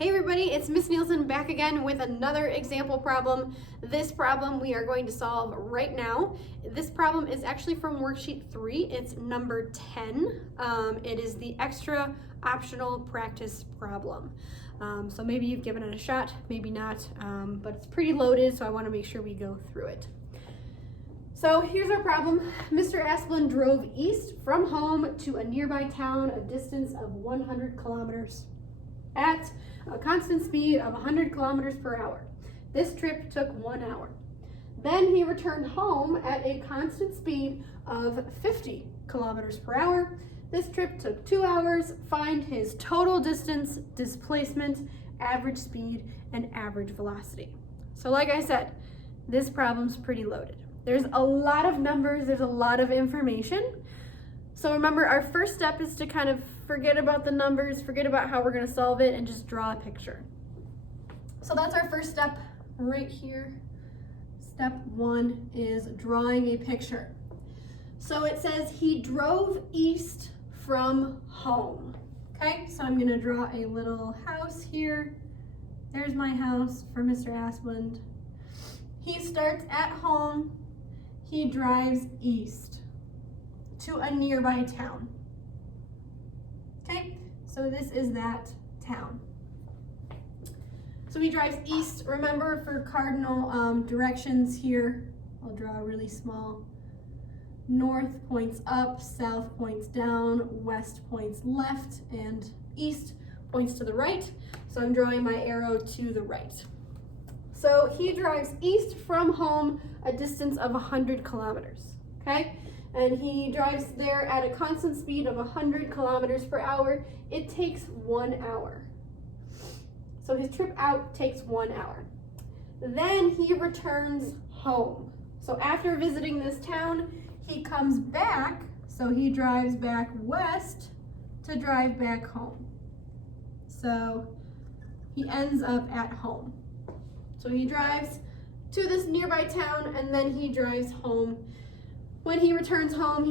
Hey everybody, it's Miss Nielsen back again with another example problem. This problem we are going to solve right now. This problem is actually from worksheet 3. It's number 10. It is the extra optional practice problem. So maybe you've given it a shot, maybe not, but it's pretty loaded, so I want to make sure we go through it. So here's our problem. Mr. Asplund drove east from home to a nearby town, a distance of 100 kilometers at a constant speed of 100 kilometers per hour. This trip took 1 hour. Then he returned home at a constant speed of 50 kilometers per hour. This trip took 2 hours. Find his total distance, displacement, average speed, and average velocity. So like I said, this problem's pretty loaded. There's a lot of numbers, there's a lot of information. So remember, our first step is to kind of forget about the numbers, forget about how we're going to solve it, and just draw a picture. So that's our first step right here. Step 1 is drawing a picture. So it says he drove east from home. Okay, so I'm going to draw a little house here. There's my house for Mr. Asplund. He starts at home. He drives east to a nearby town. Okay, so this is that town. So he drives east. Remember, for cardinal directions here, I'll draw a really small. North points up, south points down, west points left, and east points to the right. So I'm drawing my arrow to the right. So he drives east from home a distance of 100 kilometers, okay? And he drives there at a constant speed of 100 kilometers per hour. It takes 1 hour. So his trip out takes 1 hour. Then he returns home. So after visiting this town, he comes back, so he drives back west to drive back home. So he ends up at home. So he drives to this nearby town and then he drives home. When he returns home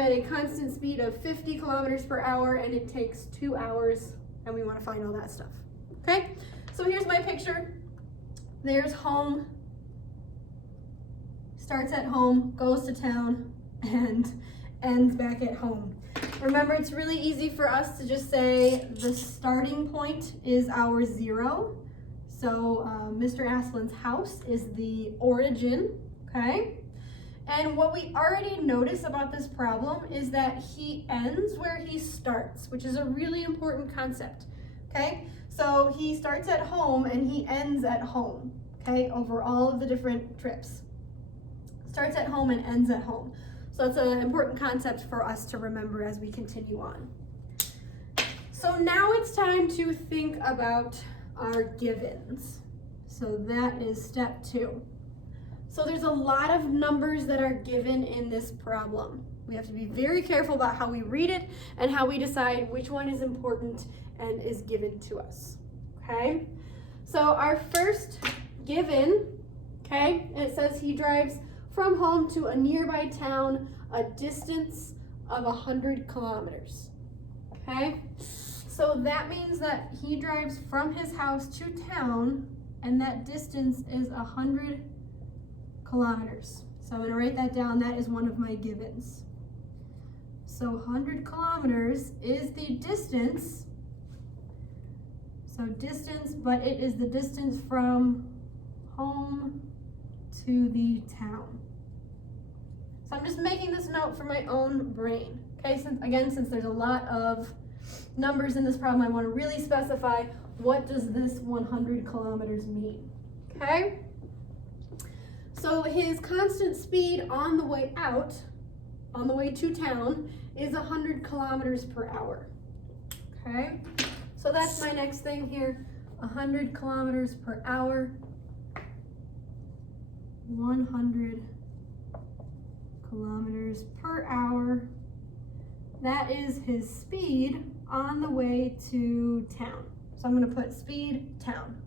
at a constant speed of 50 kilometers per hour, and it takes 2 hours, and we want to find all that stuff. Okay, so here's my picture. There's home, starts at home, goes to town, and ends back at home. Remember, it's really easy for us to just say the starting point is our 0. So Mr. Asplund's house is the origin, okay? And what we already notice about this problem is that he ends where he starts, which is a really important concept, okay? So he starts at home and he ends at home, okay, over all of the different trips. Starts at home and ends at home. So that's an important concept for us to remember as we continue on. So now it's time to think about our givens. So that is step 2. So there's a lot of numbers that are given in this problem. We have to be very careful about how we read it and how we decide which one is important and is given to us, okay? So our first given, okay, it says he drives from home to a nearby town, a distance of 100 kilometers, okay? So that means that he drives from his house to town, and that distance is 100 kilometers. So I'm going to write that down. That is one of my givens. So 100 kilometers is the distance. So distance, but it is the distance from home to the town. So I'm just making this note for my own brain. Okay, since there's a lot of numbers in this problem, I want to really specify what does this 100 kilometers mean. Okay? So his constant speed on the way out, on the way to town, is 100 kilometers per hour. Okay? So that's my next thing here. 100 kilometers per hour. 100 kilometers per hour. That is his speed on the way to town. So I'm going to put speed town.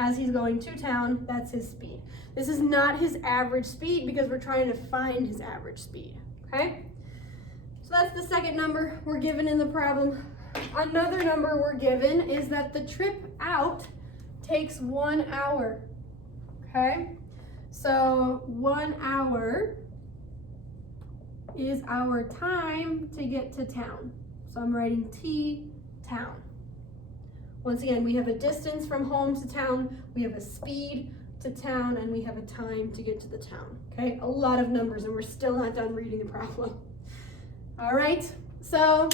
As he's going to town, that's his speed. This is not his average speed because we're trying to find his average speed, okay? So that's the second number we're given in the problem. another number we're given is that the trip out takes 1 hour, okay? So 1 hour is our time to get to town. So I'm writing T, town. Once again, we have a distance from home to town, we have a speed to town, and we have a time to get to the town, okay? A lot of numbers, and we're still not done reading the problem. All right, so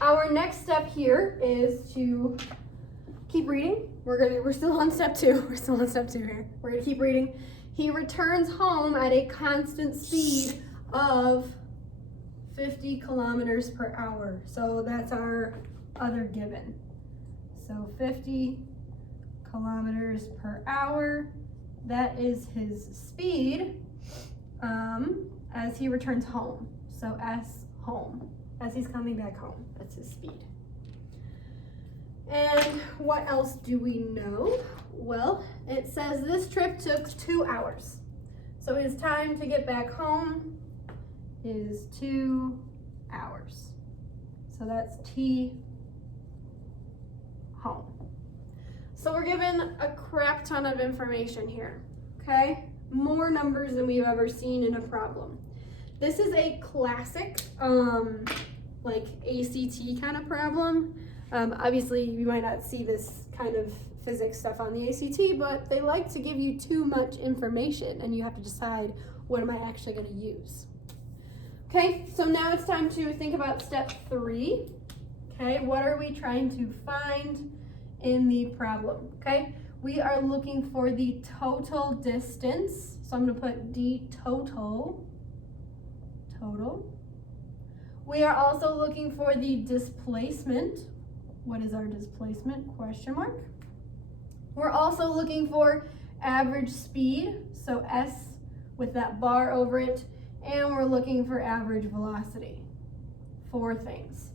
our next step here is to keep reading. We're still on step 2. We're still on step 2 here. We're gonna keep reading. He returns home at a constant speed of 50 kilometers per hour. So that's our other given. So 50 kilometers per hour, that is his speed as he returns home. So S, home, as he's coming back home, that's his speed. And what else do we know? Well, it says this trip took 2 hours. So his time to get back home is 2 hours. So that's T, home. So we're given a crap ton of information here, okay? More numbers than we've ever seen in a problem. This is a classic, like ACT kind of problem. Obviously, you might not see this kind of physics stuff on the ACT, but they like to give you too much information, and you have to decide, what am I actually going to use? Okay, so now it's time to think about step 3. Okay, what are we trying to find in the problem? Okay, we are looking for the total distance. So I'm going to put D total. We are also looking for the displacement. What is our displacement? Question mark. We're also looking for average speed, so S with that bar over it, and we're looking for average velocity. 4 things.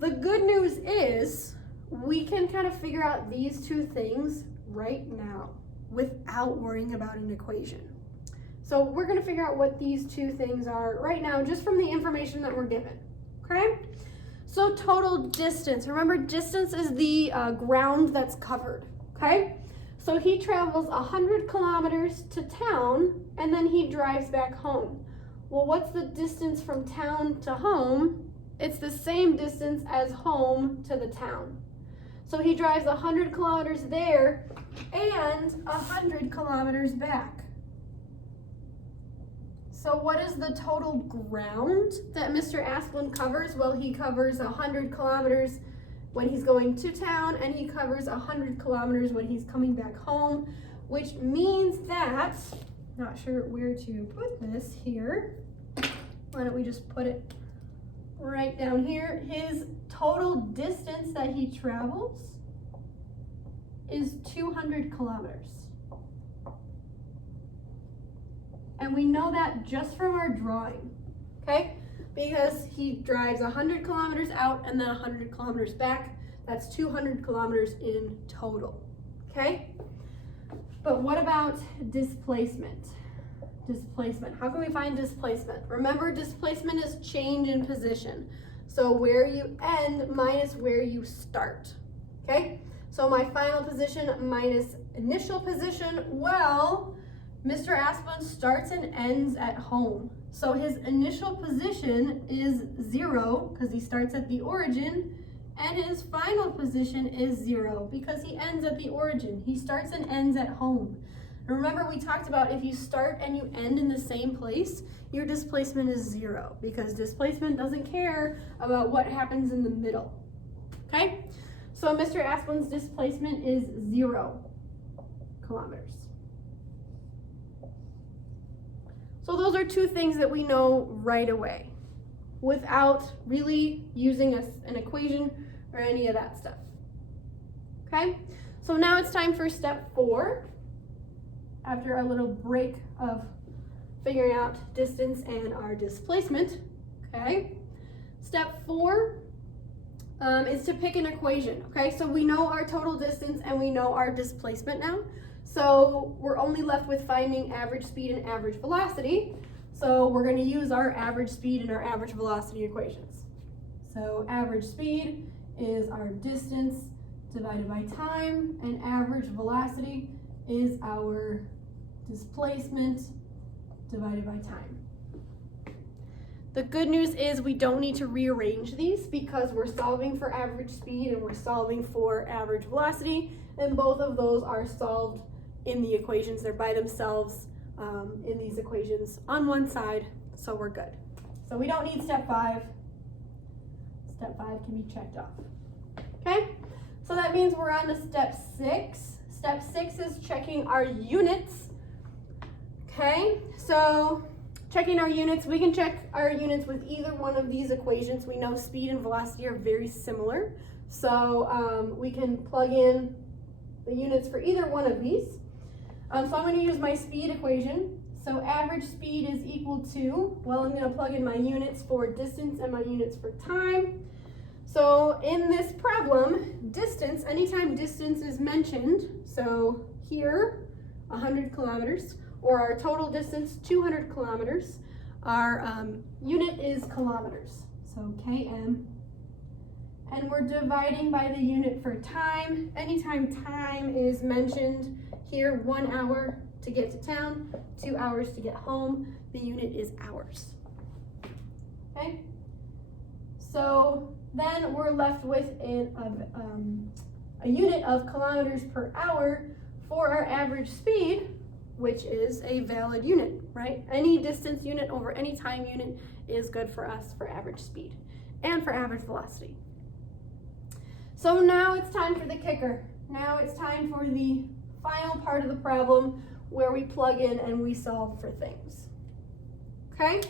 The good news is we can kind of figure out these 2 things right now without worrying about an equation. So we're going to figure out what these 2 things are right now just from the information that we're given, okay? So total distance. Remember, distance is the ground that's covered, okay? So he travels 100 kilometers to town, and then he drives back home. Well, what's the distance from town to home? It's the same distance as home to the town. So he drives 100 kilometers there and 100 kilometers back. So what is the total ground that Mr. Asplund covers? Well, he covers 100 kilometers when he's going to town, and he covers 100 kilometers when he's coming back home, which means that, not sure where to put this here. Why don't we just put it right down here? His total distance that he travels is 200 kilometers. And we know that just from our drawing, okay? Because he drives 100 kilometers out and then 100 kilometers back. That's 200 kilometers in total, okay? But what about displacement? Displacement, how can we find displacement? Remember, displacement is change in position. So where you end minus where you start, okay? So my final position minus initial position, well, Mr. Asplund starts and ends at home. So his initial position is 0 because he starts at the origin, and his final position is 0 because he ends at the origin. He starts and ends at home. And remember, we talked about if you start and you end in the same place, your displacement is 0 because displacement doesn't care about what happens in the middle, okay? So Mr. Asplund's displacement is 0 kilometers. So those are 2 things that we know right away without really using an equation or any of that stuff. Okay, so now it's time for step 4. After our little break of figuring out distance and our displacement, okay? Step 4 is to pick an equation, okay? So we know our total distance and we know our displacement now. So we're only left with finding average speed and average velocity. So we're going to use our average speed and our average velocity equations. So average speed is our distance divided by time, and average velocity is our displacement divided by time. The good news is we don't need to rearrange these because we're solving for average speed and we're solving for average velocity, and both of those are solved in the equations. They're by themselves in these equations on one side, so we're good. So we don't need step 5. Step 5 can be checked off. Okay, so that means we're on to step 6. Step 6 is checking our units. Okay, so checking our units, we can check our units with either one of these equations. We know speed and velocity are very similar, so we can plug in the units for either one of these. So I'm going to use my speed equation. So average speed is equal to, well, I'm going to plug in my units for distance and my units for time. So in this problem, distance, anytime distance is mentioned, so here, 100 kilometers, or our total distance, 200 kilometers, our unit is kilometers, so km. And we're dividing by the unit for time. Anytime time is mentioned, here 1 hour to get to town, 2 hours to get home, the unit is hours. Okay? So then we're left with a unit of kilometers per hour for our average speed, which is a valid unit, right? Any distance unit over any time unit is good for us for average speed and for average velocity. So now it's time for the kicker. Now it's time for the final part of the problem where we plug in and we solve for things. Okay?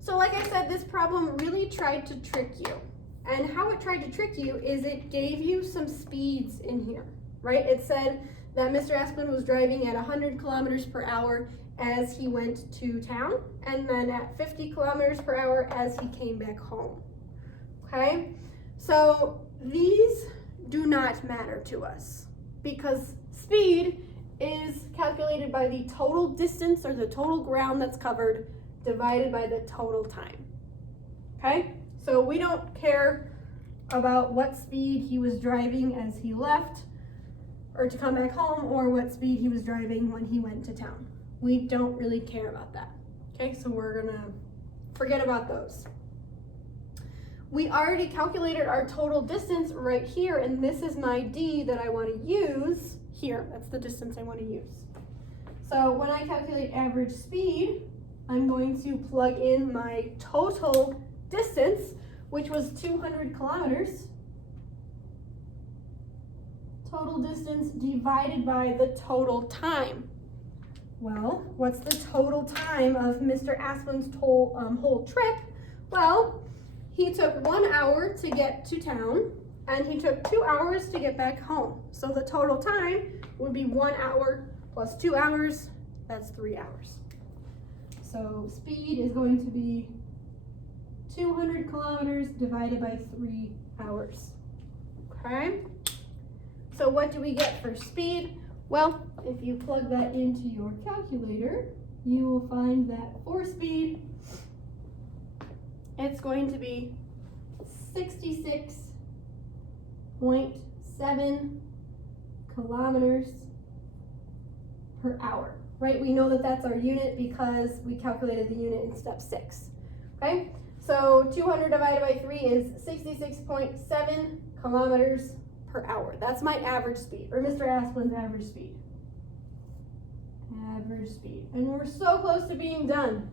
So like I said, this problem really tried to trick you. And how it tried to trick you is it gave you some speeds in here, right? It said that Mr. Asplund was driving at 100 kilometers per hour as he went to town, and then at 50 kilometers per hour as he came back home. Okay? So these do not matter to us because speed is calculated by the total distance or the total ground that's covered divided by the total time. Okay? So we don't care about what speed he was driving as he left or to come back home, or what speed he was driving when he went to town. We don't really care about that. Okay, so we're gonna forget about those. We already calculated our total distance right here, and this is my D that I want to use here. That's the distance I want to use. So when I calculate average speed, I'm going to plug in my total distance, which was 200 kilometers. Total distance divided by the total time. Well, what's the total time of Mr. Asplund's whole trip? Well, he took 1 hour to get to town, and he took 2 hours to get back home. So the total time would be 1 hour plus 2 hours, that's 3 hours. So speed is going to be 200 kilometers divided by 3 hours. Okay? So what do we get for speed? Well, if you plug that into your calculator, you will find that for speed, it's going to be 66.7 kilometers per hour, right? We know that that's our unit because we calculated the unit in step 6, okay? So 200 divided by 3 is 66.7 kilometers per hour. That's my average speed, or Mr. Asplund's average speed. Average speed. And we're so close to being done.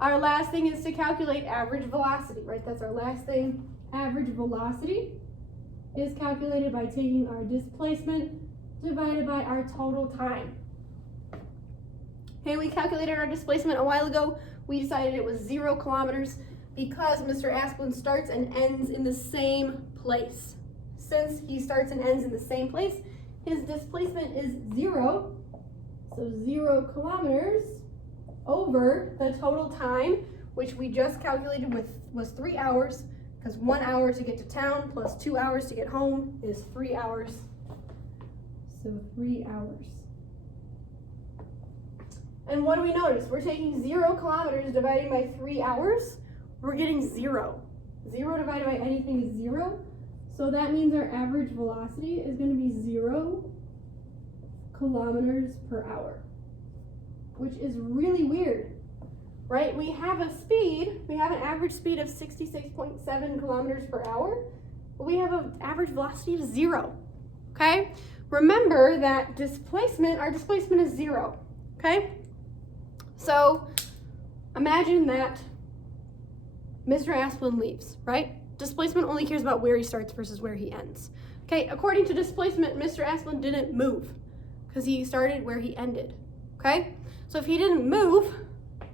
Our last thing is to calculate average velocity, right? That's our last thing. Average velocity is calculated by taking our displacement divided by our total time. Okay, we calculated our displacement a while ago. We decided it was 0 kilometers because Mr. Asplund starts and ends in the same place. Since he starts and ends in the same place, his displacement is 0. So 0 kilometers over the total time, which we just calculated was 3 hours, because 1 hour to get to town plus 2 hours to get home is 3 hours. So 3 hours. And what do we notice? We're taking 0 kilometers dividing by 3 hours. We're getting 0. 0 divided by anything is 0. So that means our average velocity is going to be 0 kilometers per hour, which is really weird, right? We have an average speed of 66.7 kilometers per hour, but we have an average velocity of 0, okay? Remember that our displacement is 0, okay? So imagine that Mr. Asplund leaves, right? Displacement only cares about where he starts versus where he ends. Okay, according to displacement, Mr. Asplund didn't move because he started where he ended, okay? So if he didn't move,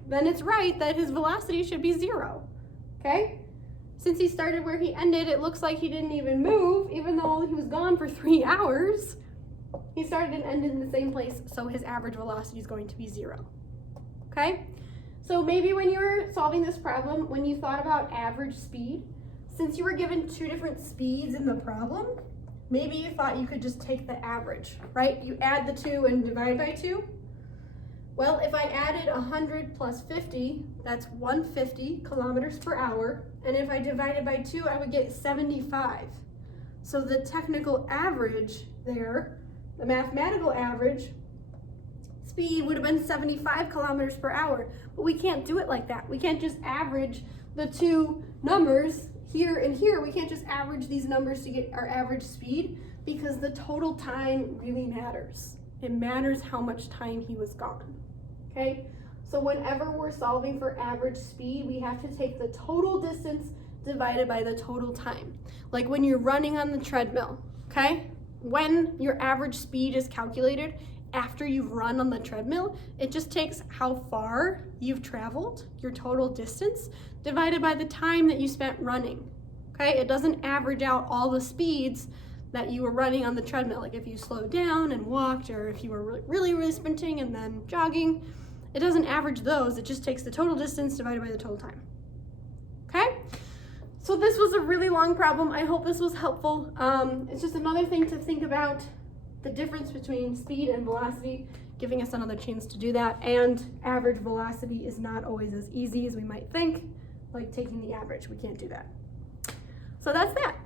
then it's right that his velocity should be 0, okay? Since he started where he ended, it looks like he didn't even move, even though he was gone for 3 hours. He started and ended in the same place, so his average velocity is going to be 0, okay? So maybe when you were solving this problem, when you thought about average speed, since you were given 2 different speeds in the problem, maybe you thought you could just take the average, right? You add the 2 and divide by 2. Well, if I added 100 plus 50, that's 150 kilometers per hour. And if I divided by 2, I would get 75. So the technical average there, the mathematical average speed would have been 75 kilometers per hour. But we can't do it like that. We can't just average the 2 numbers here and here. We can't just average these numbers to get our average speed because the total time really matters. It matters how much time he was gone, okay? So whenever we're solving for average speed, we have to take the total distance divided by the total time. Like when you're running on the treadmill, okay? When your average speed is calculated after you've run on the treadmill, it just takes how far you've traveled, your total distance, divided by the time that you spent running, okay? It doesn't average out all the speeds that you were running on the treadmill. Like if you slowed down and walked, or if you were really sprinting and then jogging, it doesn't average those. It just takes the total distance divided by the total time, okay? So this was a really long problem. I hope this was helpful. It's just another thing to think about, the difference between speed and velocity, giving us another chance to do that. And average velocity is not always as easy as we might think, like taking the average. We can't do that. So that's that.